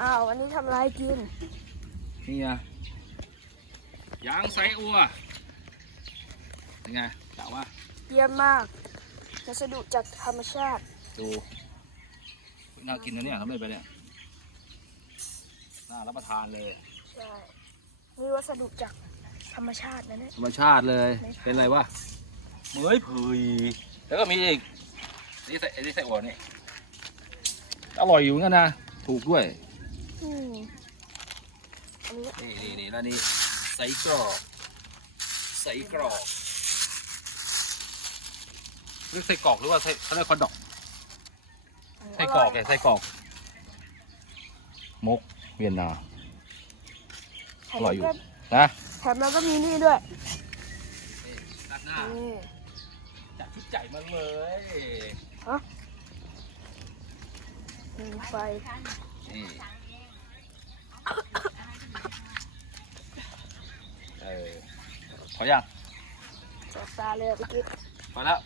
อ้าววันนี้ทำอะไรกิน นี่ไงยางไซอัวยังไงกะว่าเยี่ยมมากวัสดุจากธรรมชาติ ดูน่ากินนะเนี่ยทำเร็จไปเนี่ยน่ารับประทานเลยใช่มีวัสดุจากธรรมชาตินะเนี่ยธรรมชาติเลยไม่ค่ะเป็นไรวะเหมยเผยแล้วก็มีอีกนี่ใส่นี่ใส่อัวนี่อร่อยอยู่เหมือนกันนะถูกด้วยอืมอั นนี้นี่นี่นี่แล้วนี่ใส่กรอกใส่กรอกเรียกใส่กรอกหรือว่าใส่เขาเรียกคอนดอกใส่กรอกไงใส่กรอกมกเวียนนาแถอมร่อยอยู่ก็นะแถมเราก็มีนี่ด้วยด้านหน้านี่จัดชุดใหญ่มาเลยมีไฟนี่เออ พอยังแสบตาเลยอะเมื่อกี้ พอแล้ว